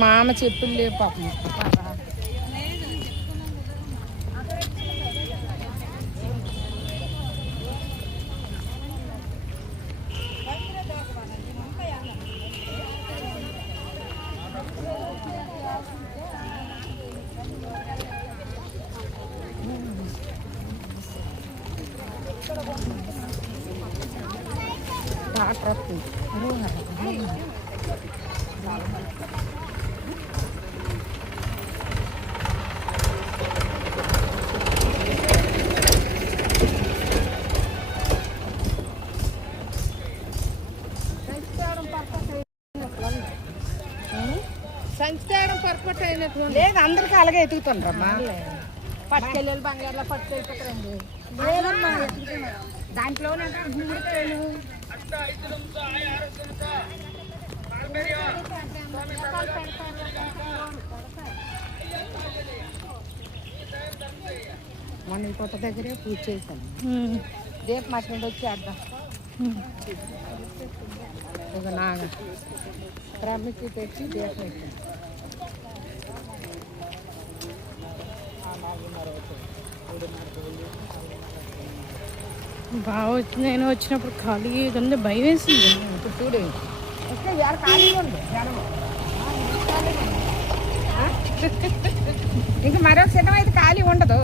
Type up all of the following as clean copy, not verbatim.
మా అమ్మ చెప్పులు లేవు పాపం. సంచితేయడం పర్ఫెక్ట్ అయినట్టు లేదు, అందరికీ అలాగే ఎతుకుతుండ్రమ్మా. పట్టుకెళ్ళి బంగారులో పట్టుకెళ్ళిపోతారండి. లేదమ్మా దాంట్లోనే మొన్న ఈ కొత్త దగ్గరే పూజ చేశాను. దీప మసండి వచ్చి అడ్డం ఒక నాగ క్రమికి తెచ్చి దీపం పెట్టాను. బాగా వచ్చి నేను వచ్చినప్పుడు ఖాళీగా ఉంది, భయం వేసింది. ఇప్పుడు చూడు వస్తే వేరే ఖాళీగా ఉంది ఇంక మరొక సినిమా అయితే ఖాళీ ఉండదు.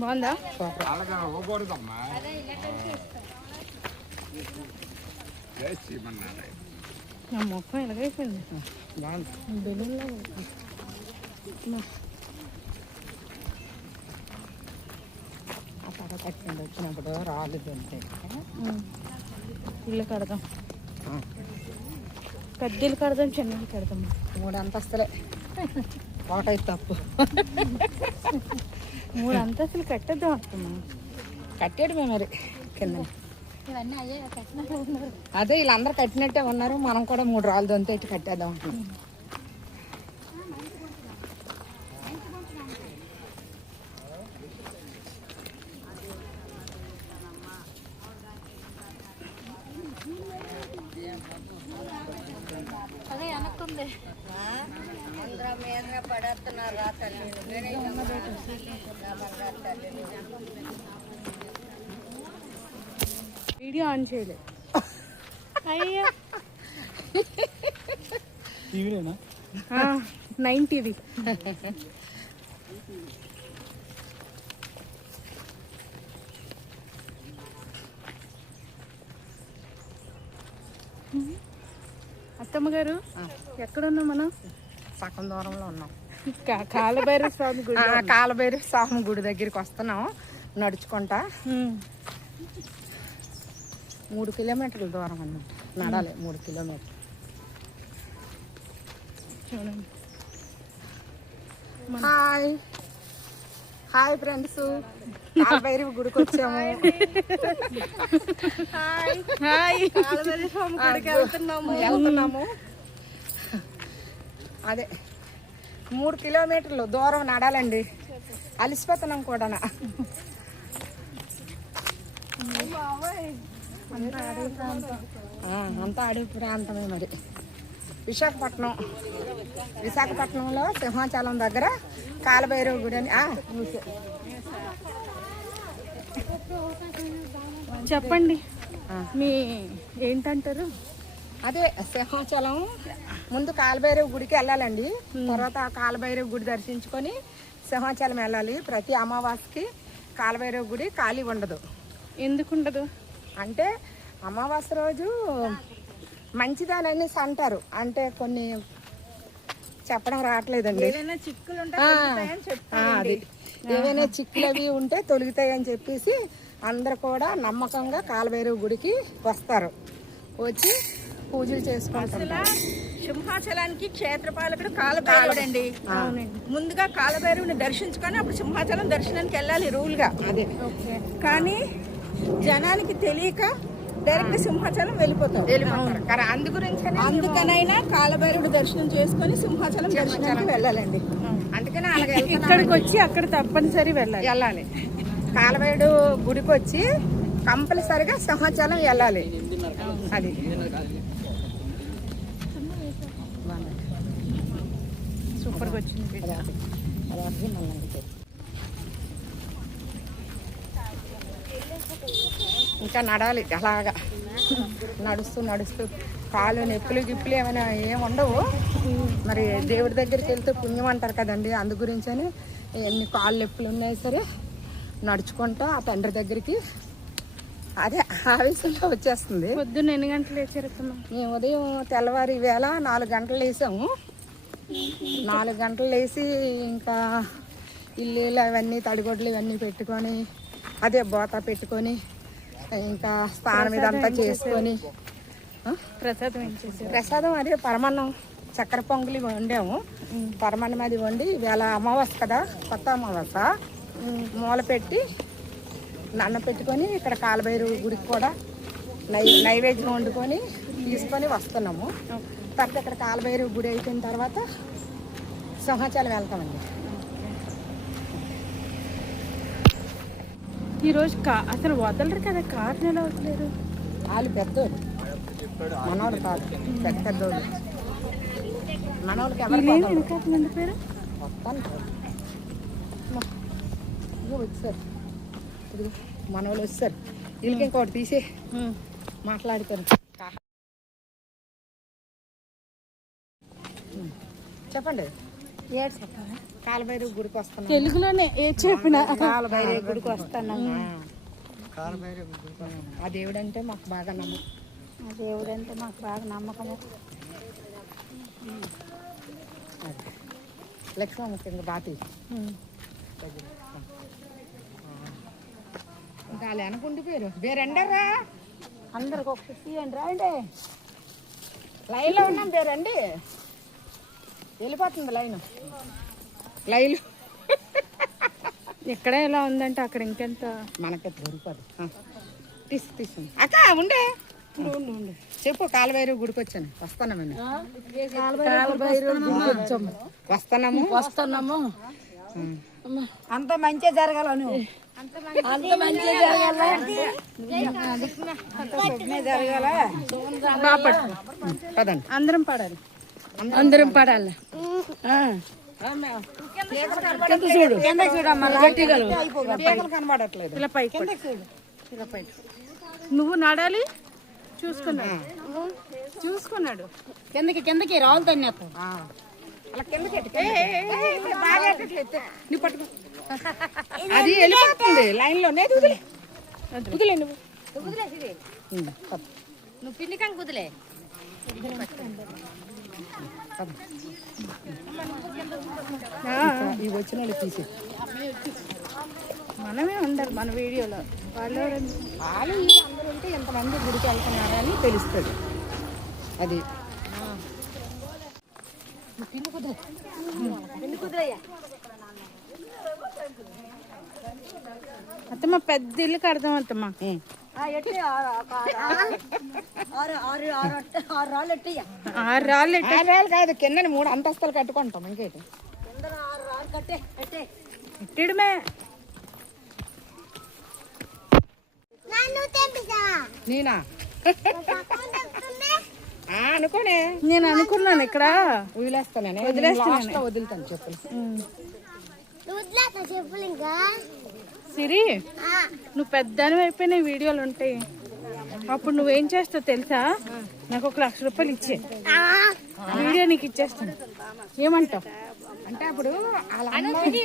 బాగుందా? నా మొక్కం ఎలాగైపోయింది. బెలూన్లో ఆ కట్టిండి వచ్చినప్పుడు రాలేదు అంతే. ఇల్లు కడదాం, పెద్ద ఇల్లు కడదాం, చిన్న ఇల్లు కడదాం. 3 అంతస్తులే ఒకటైతే తప్పు. 3 అంతస్తులు కట్టేద్దాం అనుకున్నాం. కట్టేయడమే మరి కింద. అదే వీళ్ళందరూ కట్టినట్టే ఉన్నారు, మనం కూడా 3 రాళ్ళు దొంత ఇటు కట్టేద్దాం అనుకున్నాం. వీడియో ఆన్ చేయలేదు. అయ్యా టీవీనా? 9 టీవీ. అత్తమ్మ గారు ఎక్కడున్నాం మనం? సగం దూరంలో ఉన్నాం. కాలభైరవ స్వామి గుడి. కాలభైరవ స్వామి గుడి దగ్గరికి వస్తున్నాం నడుచుకుంటా. 3 కిలోమీటర్ల దూరం అన్నమాట, నడాలి 3 కిలోమీటర్లు. చూడండి. హాయ్ హాయ్ ఫ్రెండ్స్, కాలభైరవ గుడికి వచ్చాము. వెళ్తున్నాము. అదే 3 కిలోమీటర్లు దూరం నడాలండి, అలిసిపోతున్నాం కూడా. అంతా అడవి ప్రాంతమే మరి. విశాఖపట్నంలో సింహాచలం దగ్గర కాలభైరవ గుడి అని. చెప్పండి మీ ఏంటంటారు? అదే సింహాచలం ముందు కాలభైరవ గుడికి వెళ్ళాలండి, తర్వాత కాలభైరవ గుడి దర్శించుకొని సింహాచలం వెళ్ళాలి. ప్రతి అమావాస్యకి కాలభైరవ గుడి ఖాళీ ఉండదు. ఎందుకు ఉండదు అంటే అమావాస్య రోజు మంచిదానని అంటారు, అంటే కొన్ని చెప్పడం రావట్లేదండి. అది ఏమైనా చిక్కులు అవి ఉంటే తొలుగుతాయని చెప్పేసి అందరు కూడా నమ్మకంగా కాలభైరవ గుడికి వస్తారు, వచ్చి పూజలు చేసుకుంటారు. సింహాచలానికి క్షేత్రపాలకుడు కాలభైరవుడు అండి. ముందుగా కాలభైరవుని దర్శించుకొని అప్పుడు సింహాచలం దర్శనానికి వెళ్ళాలి రూల్ గా. అదే కానీ జనానికి తెలియక డైరెక్ట్ సింహాచలం వెళ్ళిపోతారు. అందుకనైనా కాలభైరవుడు దర్శనం చేసుకొని సింహాచలం దర్శనానికి వెళ్ళాలండి. అందుకనే ఇక్కడికి వచ్చి అక్కడ తప్పనిసరి వెళ్ళాలి. కాలభైరవుడు గుడికి వచ్చి కంపల్సరిగా సింహాచలం వెళ్ళాలి. అది సూపర్గా వచ్చింది. ఇంకా నడాలి అలాగా, నడుస్తూ కాలు నొప్పులు గిప్పులు ఏమైనా ఏమి ఉండవు. మరి దేవుడి దగ్గరికి వెళ్తే పుణ్యం అంటారు కదండి, అందు గురించని ఎన్ని కాళ్ళు నొప్పులు ఉన్నాయి సరే నడుచుకుంటూ ఆ తండ్రి దగ్గరికి అదే ఆవేశంలో వచ్చేస్తుంది. పొద్దున్న ఎన్ని గంటలు లేచారు? మేము ఉదయం తెల్లవారి వేళ 4 గంటలు లేసాము. 4 గంటలు లేచి ఇంకా ఇల్లు అవన్నీ తడిగొడ్లు ఇవన్నీ పెట్టుకొని అదే బోత పెట్టుకొని ఇంకా స్నానం ఇదంతా చేసుకొని ప్రసాదం అదే పరమాన్నం చక్కెర పొంగులి వండాము. పరమాన్నం అది వండి ఇవాళ అమావాస్య కదా, కొత్త అమావాస్య మూల పెట్టి నన్న పెట్టుకొని ఇక్కడ కాలభైరవ గుడికి కూడా నైవేద్యం వండుకొని తీసుకొని వస్తున్నాము. తర్వాత ఇక్కడ కాలభైరవ గుడి అయిపోయిన తర్వాత సింహాచలం వెళ్తామండి. ఈరోజు అసలు వదలరు కదా, కార్ని ఎలా వదలరు? వాళ్ళు పెద్దోళ్ళు, మనోళ్ళు కాదు, పెద్దోళ్ళు. మనోళ్ళకి ఎవరు మంది పేరు వస్తాను వచ్చారు. ఇదిగో మనోళ్ళు వచ్చారు. వీళ్ళకి ఇంకోటి తీసి మాట్లాడతారు. చెప్పండి. ఏడు చెప్పారా? కాలభైరవ గుడికి వస్తున్నాం. తెలుగులోనే ఏ చెప్పినా కాలభైరవ గుడికి వస్తున్నాం. ఆ దేవుడు అంటే మాకు బాగా నమ్మకం. ఆ దేవుడు అంటే మాకు బాగా నమ్మకము. లక్ష్మీ ముఖ్యంగా బాతి ఇంకా వాళ్ళు వెనకుండిపోయారు. వేరండరా అందరికి ఒక 50 అండి, రాండి. లైన్లో ఉన్నాం, వేరండి. వెళ్ళిపోతుంది లైన్. ఎక్కడ ఎలా ఉందంటే అక్కడ ఇంకెంత మనకి దొరికిపోదు. తీసు అక్క ఉండే ఉండు. చెప్పు. కాలభైరవ గుడికి వచ్చాను. వస్తున్నామండి. వస్తున్నాము. అంత మంచిగా జరగాలను, అంత మంచిగా జరగాల. పదండి. అందరం పాడాలి. చూడు కనబడట్లేదు. ఇలా పైకి నువ్వు నడాలి. చూసుకున్నాడు కిందకి రావులు తన్నేస్తాం. అలా కిందకి అది వెళ్ళిపోతుంది లైన్ లో. వదిలే నువ్వు పిండికాని కుదిలే. ఇవి వచ్చిన వాళ్ళు తీసి మనమే ఉండాలి మన వీడియోలో. వాళ్ళు అందరూ ఉంటే ఎంతమంది గుడికి వెళ్తున్నారని తెలుస్తుంది. అది అత్తమ్మ పెద్ద ఇల్లు కడదాం అత్తమ్మ. 6 రాళ్ళు కాదు, కింద 3 అంతస్తులు కట్టుకుంటాం. ఇంకేంటి ఎట్టడమే. నేనా అనుకోనే. నేను అనుకున్నాను ఇక్కడ వదిలేస్తాను. వదులుతాను చెప్పులు. సిరి నువ్వు పెద్దనివి అయిపోయిన వీడియోలు ఉంటాయి. అప్పుడు నువ్వేం చేస్తావు తెలుసా? నాకు 1 లక్ష రూపాయలు ఇచ్చే వీడియో నీకు ఇచ్చేస్తాను. ఏమంటావు? అంటే అప్పుడు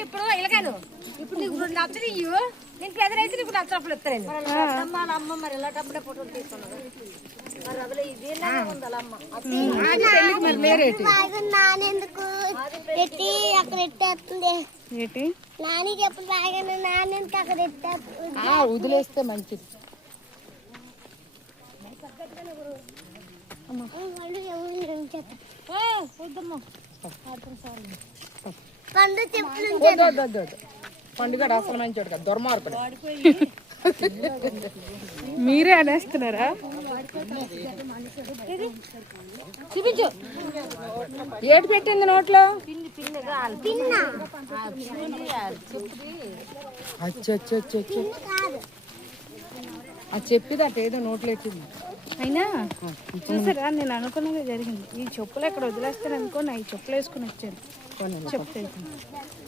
ఇప్పుడు ఇలాగాను. ఇప్పుడు నీకు 2 లక్షలు ఇవ్వు, నేను పెద్దరైతే నీకు 1 లక్ష రూపాయలు ఇస్తాను. వాళ్ళ అమ్మ మరి ఇలాంటప్పుడే ఫోటోలు తీసుకున్నారు. మరి అదిలో ఇది ఉంది వాళ్ళ అమ్మ. నానెందుకు పెట్టి అక్కడ ఎట్టేస్తుంది ఏంటి నాని చెప్పు బాగానే నానెందుకు అక్కడ ఎట్టేస్తుంది. వదిలేస్తే మంచిది. పండు చెప్పులు పండుగ అసలు మంచి కదా, దుర్మార్గుడు. మీరే అనేస్తున్నారా? చూపించు. ఏటు పెట్టింది నోట్లో? అది చెప్పిది అటు ఏదో నోట్లో ఎక్కింది. అయినా చూసారా, నేను అనుకున్నది జరిగింది. ఈ చెప్పులు ఎక్కడ వదిలేస్తారు అనుకోని ఈ చెప్పులు వేసుకుని వచ్చాను. చెప్తే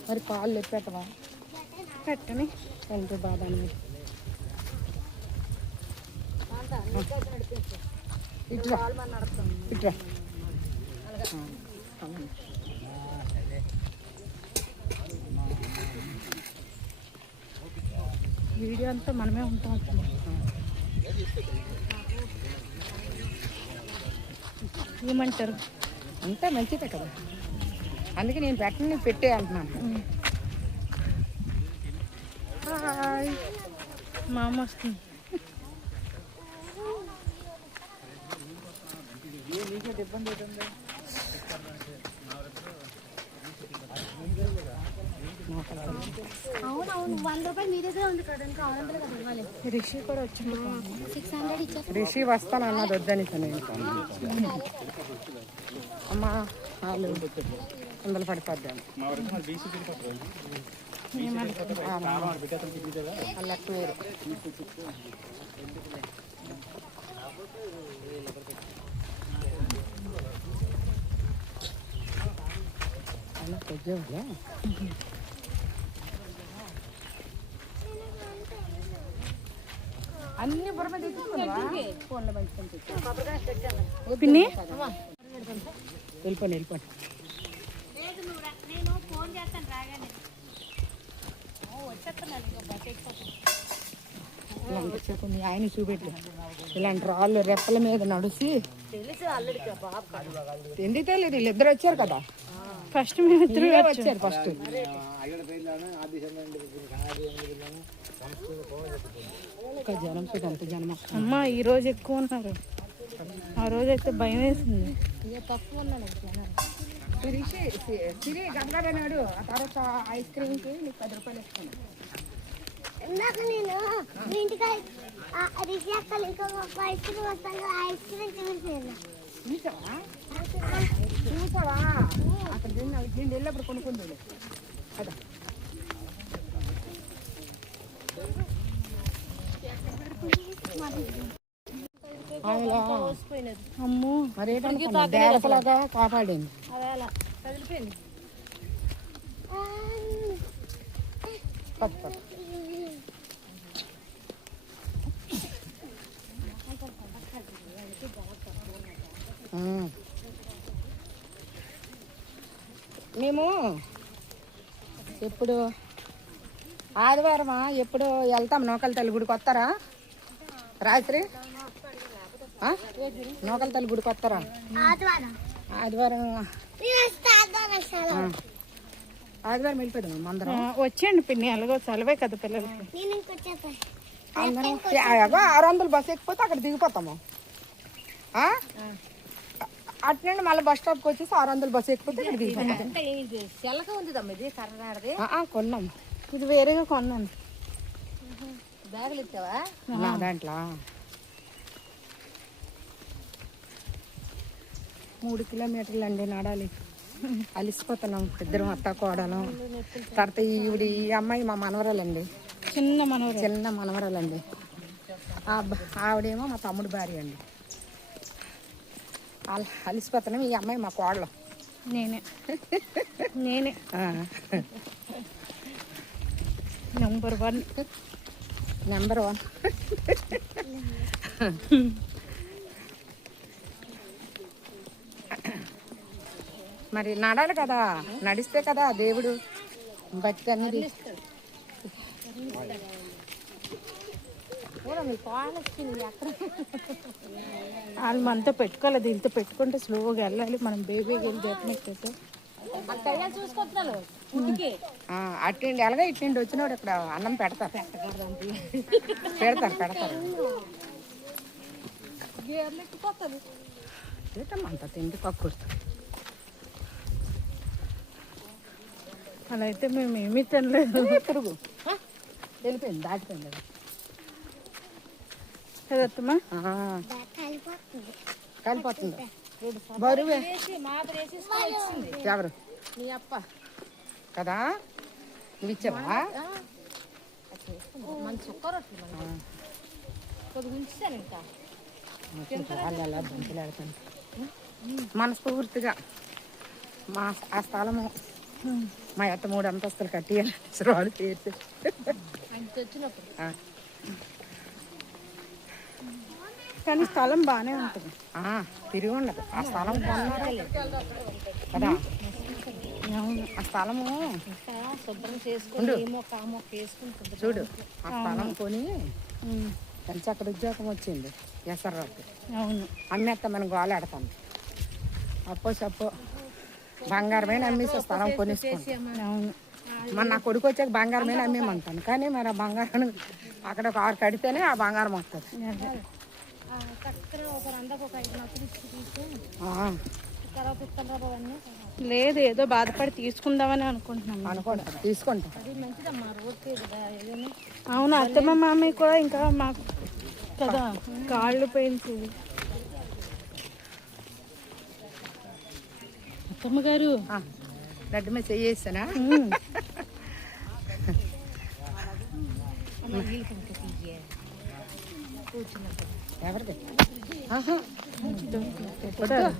మరి కాళ్ళు పెట్టవా? పెట్టని ఎంత బాధ. ఇట్లా ఇట్లా వీడియో అంతా మనమే ఉంటాం. ఏమంటారు? అంతా మంచిదే కదా, అందుకే నేను పెట్టని పెట్టే అంటున్నాను. హాయ్ మా అమ్మ వస్తుంది. అవునవును 100 రూపాయలు మీ దగ్గర ఉంది కదా ఇంకా 600 కదా ఇవ్వాలి. రిషి కూడా వచ్చింది 600 ఇచ్చేస్తా. రిషి వస్తాను అన్నది వద్దని నేను అమ్మా వాళ్ళు వందలు పడిపోద్దాము వాళ్ళకి వేరు ఉద్యోగులే అన్ని బుర్ర ఫోన్లో పంచుకొని పిన్ని వెళ్ళిపోండి వెళ్ళిపోండి నేను ఫోన్ చేస్తాను రాగానే చెప్పు మీ ఆయన చూపెట్టి ఇలాంటి రాళ్ళు రెప్పల మీద నడిచి తెలుసు అల్లుడికి బాబు ఎందుకు తెలియదు వీళ్ళిద్దరు వచ్చారు కదా ఫస్ట్ మేము ఇద్దరు వచ్చారు ఫస్ట్ జనం చూడు అంత జనం అమ్మ ఈ రోజు ఎక్కువ ఉన్నారు. ఆ రోజు అయితే భయం వేసింది. తక్కువ ఉన్నాడు సిరి గంగాడు ఆ తర్వాత ఐస్ క్రీమ్కి నీకు 10 రూపాయలు ఇస్తాను. ఇందాక నేను మీ ఇంటికి రిషి అక్కలు ఇంకొక ఐస్ క్రీమ్ వస్తాను ఐస్ క్రీమ్ చూసాను. చూసావా అక్కడ దీన్ని వెళ్ళినప్పుడు కొనుక్కుంది కదా. అమ్మో మరి దేవతలాగా కాపాడింది. మేము ఎప్పుడు ఆదివారమా ఎప్పుడు వెళ్తాం నూకల తల్లి గుడికి వస్తారా రాత్రి నూకల తల్లి గుడికి వస్తారా ఆదివారం ఆదివారం వెళ్ళిపోదాం అందరం వచ్చేయండి పిన్ని అలాగో సెలవే కదా పిల్లలకి. అందరం 600 బస్సు ఎక్కిపోతే అక్కడ దిగిపోతాము అటు నుండి మళ్ళీ బస్ స్టాప్కి వచ్చేసి 600 బస్సు ఎక్కిపోతే ఇక్కడ దిగిపోతాం. చెల్లక ఉంది ఇది కర్రనాడది కొన్నాం ఇది వేరేగా కొన్నాను. బ్యాగులు ఇచ్చావా నా దాంట్లో 3 కిలోమీటర్లు అండి నడాలి. అలిసిపోతున్నాం ఇద్దరం అత్త కోడలం. తర్వాత ఈ అమ్మాయి మా మనవరాలండి చిన్న మనవరాలండి. ఆవిడేమో మా తమ్ముడు భార్య అండి. అలిసిపోతున్నాం. ఈ అమ్మాయి మా కోడలు నేనే నెంబర్ 1 మరి నడాలి కదా, నడిస్తే కదా దేవుడు భక్తి అనేది. వాళ్ళు మనతో పెట్టుకోవాలి, దీంతో పెట్టుకుంటే స్లోగా వెళ్ళాలి. మనం బేబీకి వెళ్ళి దేపనెక్కైతే చూసుకుంటున్నాను అట్టిండి ఎలాగ ఇట్టిండి వచ్చినోడు ఇక్కడ అన్నం పెడతారు. అంత తిండి కక్కుర్తా. అలా అయితే మేము ఏమీ తినలేదు. పురుగు వెళ్ళిపోయింది, దాటిపోయింది కదమ్మా. కాలిపోతుంది బరువే. ఎవరు నీ అప్ప కదా నువ్వు ఇచ్చావా? మన చుక్క రొట్టెలు కొద్దిగా ఉంచాను ఇంకా అలా బంతులాడుతాను మనస్ఫూర్తిగా. ఆ స్థలము మా అత్త 3 అంతస్తులు కట్టియాలి రాళ్ళు తీర్చి తెచ్చినప్పుడు. కానీ స్థలం బాగానే ఉంటుంది. తిరిగి ఉండదు ఆ స్థలం కొన్నారా కదా. ఆ స్థలము శుభ్రం చేసుకుని వేసుకుంటుంది చూడు. ఆ స్థలం కొని కలిసి అక్కడ ఉద్యోగం వచ్చింది ఎసర్రాకు. అవును అమ్మేత్త మనం గోలాడతాను. అప్పో చెప్పో బంగారమైన అమ్మేసి స్థలం కొనేసుకోండి. అవును మన నా కొడుకు వచ్చాక బంగారమైన అమ్మేమంటాను. కానీ మరి ఆ బంగారం అక్కడ ఒక 6 కడితేనే ఆ బంగారం వస్తుంది. తర్వాత ఇస్తాను రా బాబు అన్నీ. లేదు, ఏదో బాధపడి తీసుకుందామని అనుకుంటున్నాం. అనుకుంటాం, తీసుకుంటాం. అది మంచిదమ్మా రోజుకి ఏదైనా. అవును, అత్తమ్మ మామయ్య కూడా ఇంకా మాకు కదా కాళ్ళు పెయిన్స్ ఇవి. అత్తమ్మ గారు లడ్డు మీద చెయ్యేసానా? ఎవరిది? ఆహా. వద్దు,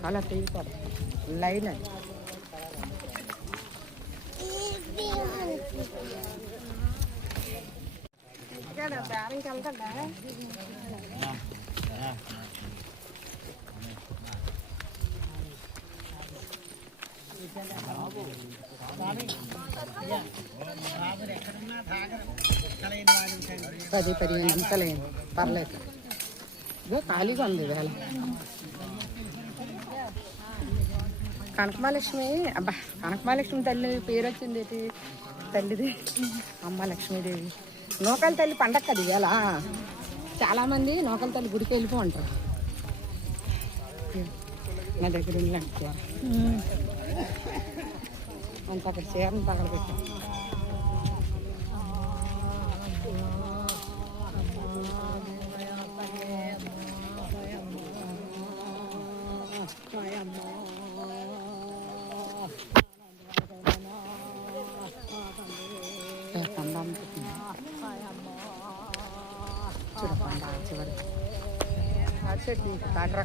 అలా తీయకూడదు. లైన్ అది. బేరంకి వెళ్తాడా? పది 15 నిమిషాలు అయింది, పర్లేదు. ఇదో ఖాళీగా ఉంది వేళ. కనకమహాలక్ష్మి, అబ్బా కనకమహాలక్ష్మి తల్లి పేరు వచ్చింది ఏంటి తల్లిది? అమ్మ లక్ష్మీదేవి. నూకల తల్లి పండగ కదా ఇవాళ. చాలామంది నూకల తల్లి గుడికి వెళ్ళిపో అంటారు. నా దగ్గర ఇల్లంటే చీర అంత అక్కడ చీరను తగలబెట్టాను. చూడకుండా చివరి ఆ చెట్టు కాటరా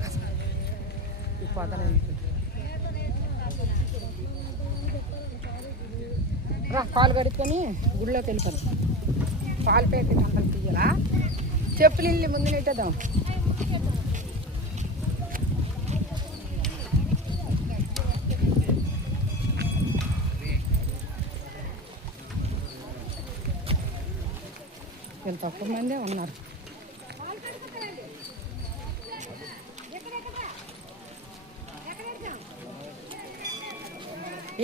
ఈ పొదలు రా. పాలు కడుక్కొని గుడిలోకి వెళ్ళిపోతాం. పాలు ప్యాకెట్ అందరు తీయాలా? చెప్పులు ఇల్లు ముందు నెట్టేద్దాం. వీళ్ళు తక్కువ మందే ఉన్నారు.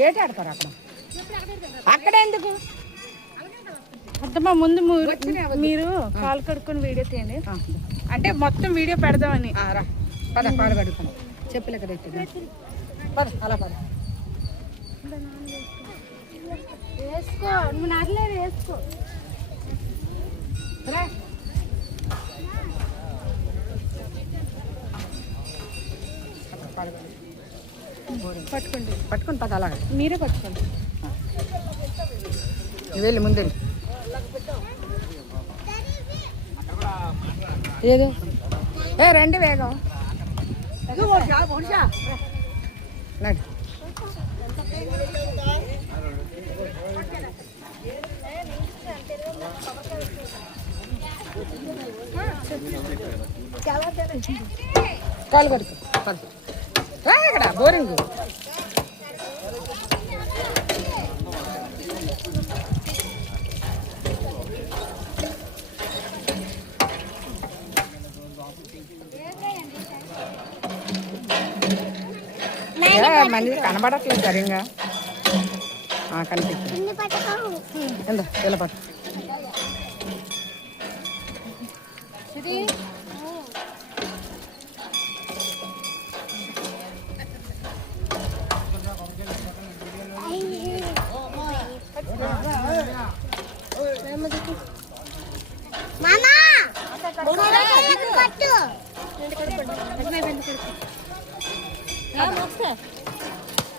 ఏటి ఆడతారు అక్కడ? అక్కడ ఎందుకు? అత్తమ్మ ముందు మీరు కాలు కడుక్కొని వీడియో తీయండి. అంటే మొత్తం వీడియో పెడదామని. రా పద, పాలు కడుక్కున్నాం. చెప్పులు ఎక్కడ ఎత్తి పద, అలా పద. వేసుకో, నువ్వు నాటలేదు వేసుకో. పట్టుకోండి, పట్టుకుని పద, అలాగా మీరే పట్టుకోండి. వెళ్ళి ముందు ఏదో రండి వేగం. నడు. కాలు కడుకు ఇక్కడ బోరింగ్. మంది కనబడట్లేదు సరిగ్గా. కనిపిస్తుంది. ఎంత ఇలా పట్టు.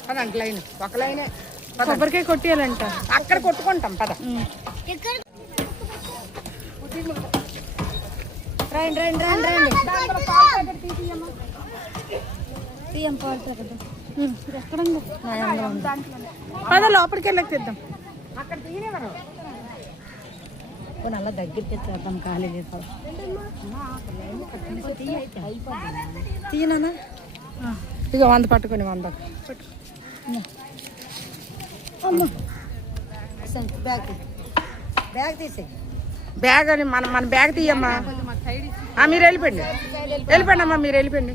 పదండి లైన్, ఒక లైనే. కొబ్బరికాయ కొట్టేయాలంట, అక్కడ కొట్టుకుంటాం పద. రండి రండి రండి రండి. తీయం పాలు ఎక్కడండి? పద లోపలికి వెళ్ళకి తీద్దాం. అక్కడ తీయనివ్వరు. అలా దగ్గర తెచ్చేద్దాం. ఖాళీ లేదు తీయనా? ఇక 100 పట్టుకొని 100. బ్యాగ్ తీసే. బ్యాగ్ అని మన బ్యాగ్ తీయమ్మా. మీరు వెళ్ళిపోండి, వెళ్ళిపోండి అమ్మా, మీరు వెళ్ళిపోండి.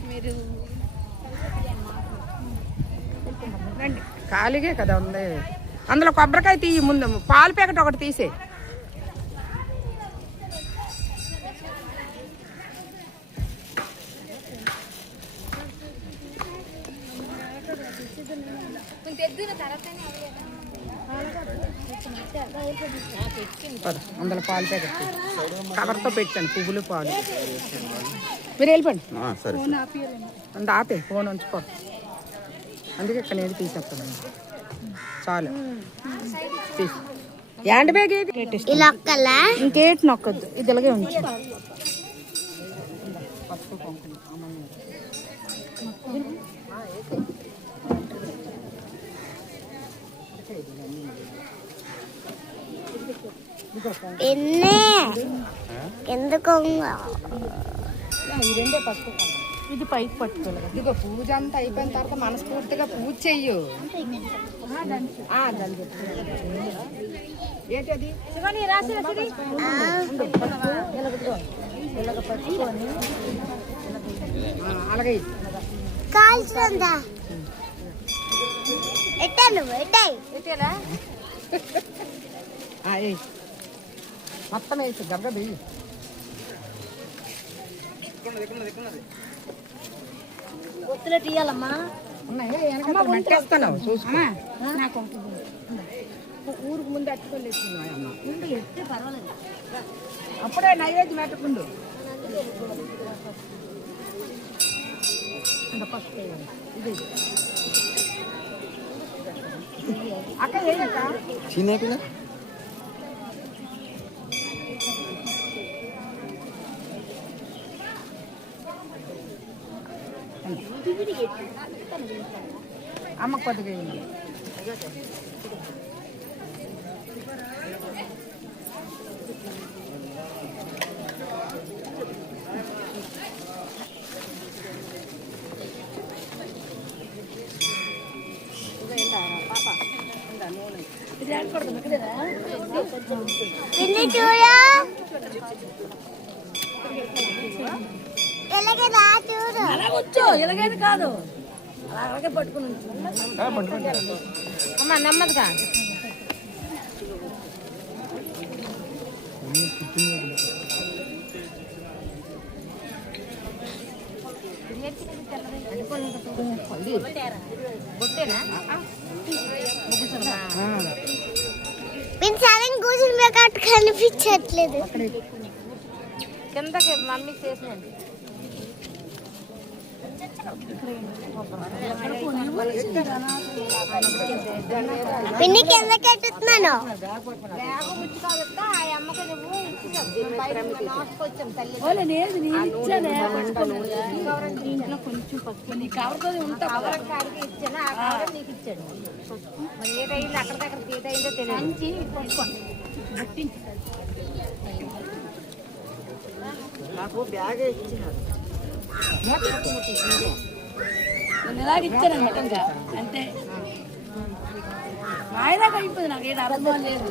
ఖాళీగే కదా ఉంది. అందులో కొబ్బరికాయ తీయి ముందు. పాలు ప్యాకెట్ ఒకటి తీసే. అందులో పాలు ప్యాకెట్ కవర్తో పెట్టాను పువ్వులు పాలు. మీరు వెళ్ళిపోండి. అంత ఆపే ఫోన్ ఉంచుకో. అందుకే ఇక్కడ నేను తీసేస్తాను. చాలు యాండ్ బ్యాగ్ ఇలా ఒక్కలా ఇంకేట్ నొక్కద్దు, ఇది ఇలాగే ఉంచు. ఎన్నే ఎందుకు ఈ రెండే పసుపు. ఇది పైకి పట్టుకోలేదు. ఇదిగో పూజ అంతా అయిపోయిన తర్వాత మనస్ఫూర్తిగా పూజ చెయ్యు. ఏంటది అలాగే కాల్చుందా ఎట్టా నువ్వు ఎట్టాయి మొత్తం వేసి గబ్బ వెయ్యి. ఒత్తులో తీయాలమ్మా. ఉన్నాయి మట్టేస్తాను చూసుకో. ఊరికి ముందు అట్టుకోలేదు ఎత్తే పర్వాలేదు. అప్పుడే నైవేద్యం పెట్టుకుండు. అక్క ఏదక్క చిన్న పిల్ల అమ్మ కొద్దిగా వేయండి. పిన్ని చూడు ఎలాగే రా చూడు వచ్చో ఎలాగైనా కాదు, అలాగే పట్టుకుని అమ్మ నెమ్మదిగా. నేను సడన్ కూర్చుని మేకట్ కనిపించట్లేదు. కిందకి మమ్మీకి చేసినండి. పిన్ని కిందకి ఎట్టుతున్నాను. ఇంట్లో కొంచెం పసుపు నీ కవర్తో ఉంటా ఇచ్చాను, ఆ కవర్ నీకు ఇచ్చాడు. మరి ఏదైంది అక్కడ దగ్గర ఏదైందో తెలియదు. నాకు బ్యాగే ఇచ్చినారు. నేను ఇలాగ ఇచ్చానమాట. ఇంకా అంతే వాయిదాకా అయిపోయింది. నాకు ఏది అర్థం లేదు.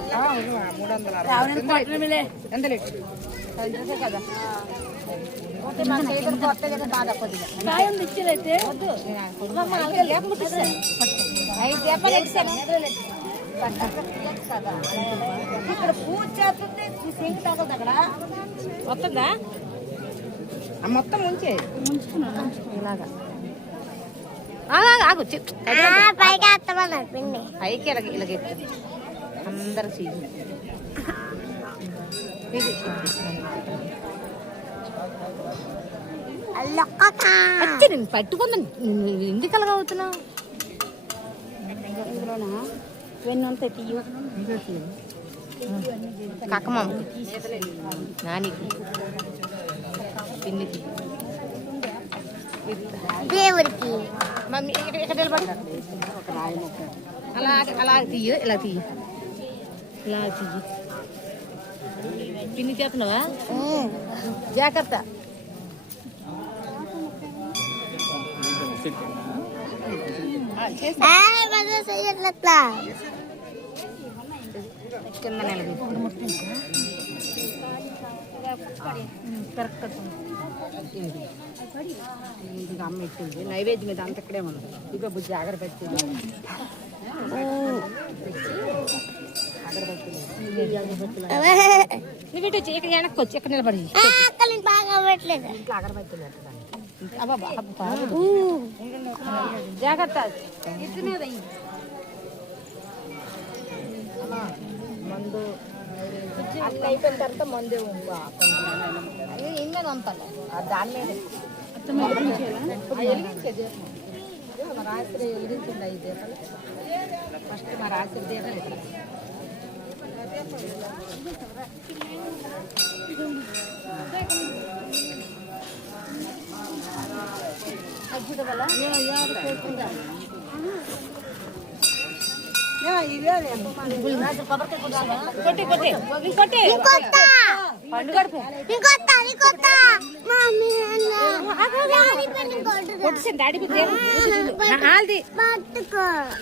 360 ఎంతలే కదా. మా చేతులు కొత్త కదా బాగా కొద్దిగా సాయం ఇచ్చేదైతే 5 దీపాలు ఇచ్చాను. ఇక్కడ పూజ చేస్తుంటే సింగ్ తగ్గదు. అక్కడ వస్తుందా మొత్తం ఉంచే ఇలాగా ఆగు పైకి వేస్తామన్నారు పిన్ని. పైకి ఇలాగెత్తు అందరు చెయ్యి. వచ్చి నేను పట్టుకుందా ఎందుకు అలాగ అవుతున్నావు? వెన్నంతా తీయ కక్కమ్మకి నానికి పిన్నికి దేవుడికి మమ్మీ ఇక్కడ నిలబడి అలా తీయ ఇలా తీయ ఇలా తీయ. పిన్ని చేస్తున్నావా? జాగ్రత్త. చెయ్యట్లా కింద నిలబడి ఇంకా అమ్మ ఇచ్చింది నైవేద్యం మీద అంత ఇక్కడే ఉంది. ఇక బుద్ధి జాగ్రత్త నువ్వు ఇటు ఇక్కడ వెనక్కి వచ్చి ఇక్కడ నిలబడి బాగా అవ్వట్లేదు. ఇంట్లో అగరబత్తులు జాగ్రత్త ఇటు మీద మందు అన్నీ అయిపోయిన తర్వాత మందు ఇన్నే పంపాలి దాని మీద వెలిగించే దీపం మా రాత్రి వెలిగించింది 5 దీపాలు ఫస్ట్ మా రాత్రి దీపం ఇక్కడ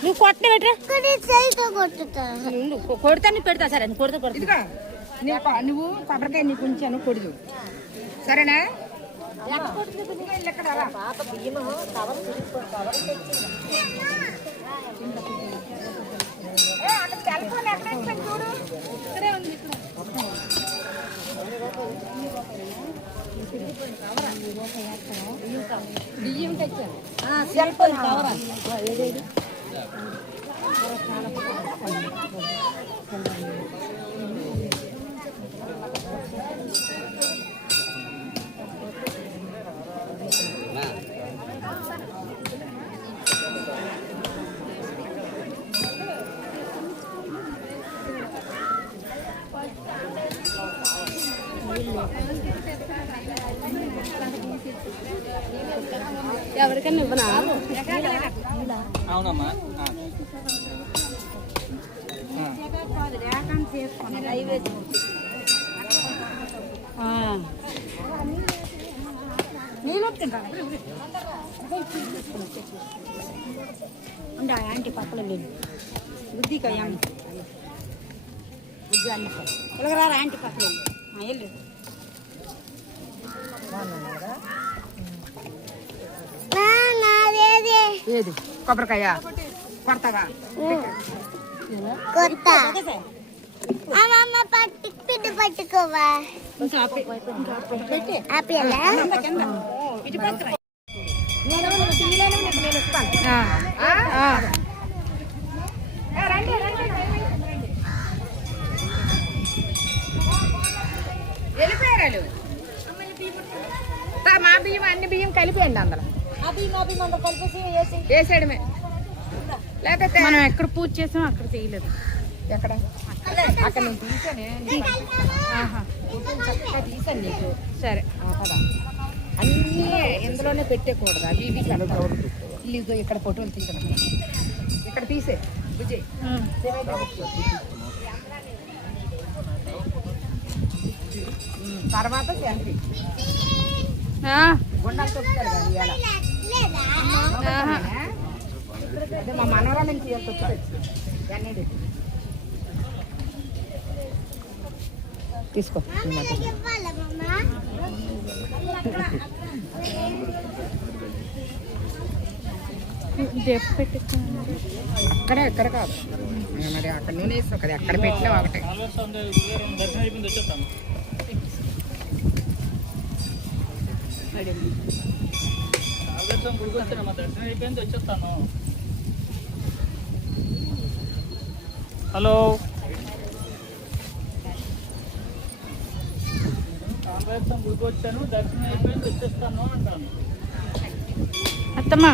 నువ్వు కొట్ట కొడతా నువ్వు పెడతా సరే నువ్వు కొడతా కొడతా ఇదిగా నువ్వు కొబ్బరికాయ నీకు ఉంచాను కొడుదు సరేనా ఇక్కడ రా. ఏ, అక్కడ సెల్ఫోన్ ఎక్కడ వేసుకొని చూడు ఇక్కడే ఉంది బియ్యం తెచ్చాను సెల్ఫోన్ కవరా ఎవరికైనా ఇవ్వనా అవునమ్మా ఉండే ఆంటీ పక్కన లేదు బుద్ధికి ఇలాగరా ఆంటీ పక్కన వెళ్ళు ఏది కొబ్బరికాయ కొడతావా కొత్త అమ్మమ్మ పట్టుకోవా ఆపియాలా వెళ్ళిపోయారు మా బియ్యం అన్ని బియ్యం కలిపేయండి అందులో వేసేయడమే లేకపోతే మనం ఎక్కడ పూజ చేసాం అక్కడ చేయలేదు. ఎక్కడ అక్కడ నేను తీసానే చక్కగా తీసాను నీకు సరే కదా అన్నీ ఇందులోనే పెట్టేకూడదు అవి ఇవి కలగకూడదు ఇల్లు ఇక్కడ ఫోటోలు తీసాను ఇక్కడ తీసే విజయ్ తర్వాత సెల్ఫీ గుండాలు తొక్కుతారు కదా ఇవాళ అదే మా మనవరాల నుంచి తొక్కుతుంది తీసుకో అక్కడే ఎక్కడ కాదు మరి అక్కడ నూనె వేస్తావు కదా ఎక్కడ పెట్టినా ఒకటే దర్శనం అయిపోయింది వచ్చేస్తాను గుడికి వచ్చానమ్మా దర్శనం అయిపోయింది వచ్చేస్తాను హలో కాంగ్రెస్ గుడికి వచ్చాను దర్శనం అయిపోయింది వచ్చేస్తాను అంటాను అత్తమ్మా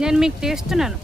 నేను మీకు తీస్తున్నాను.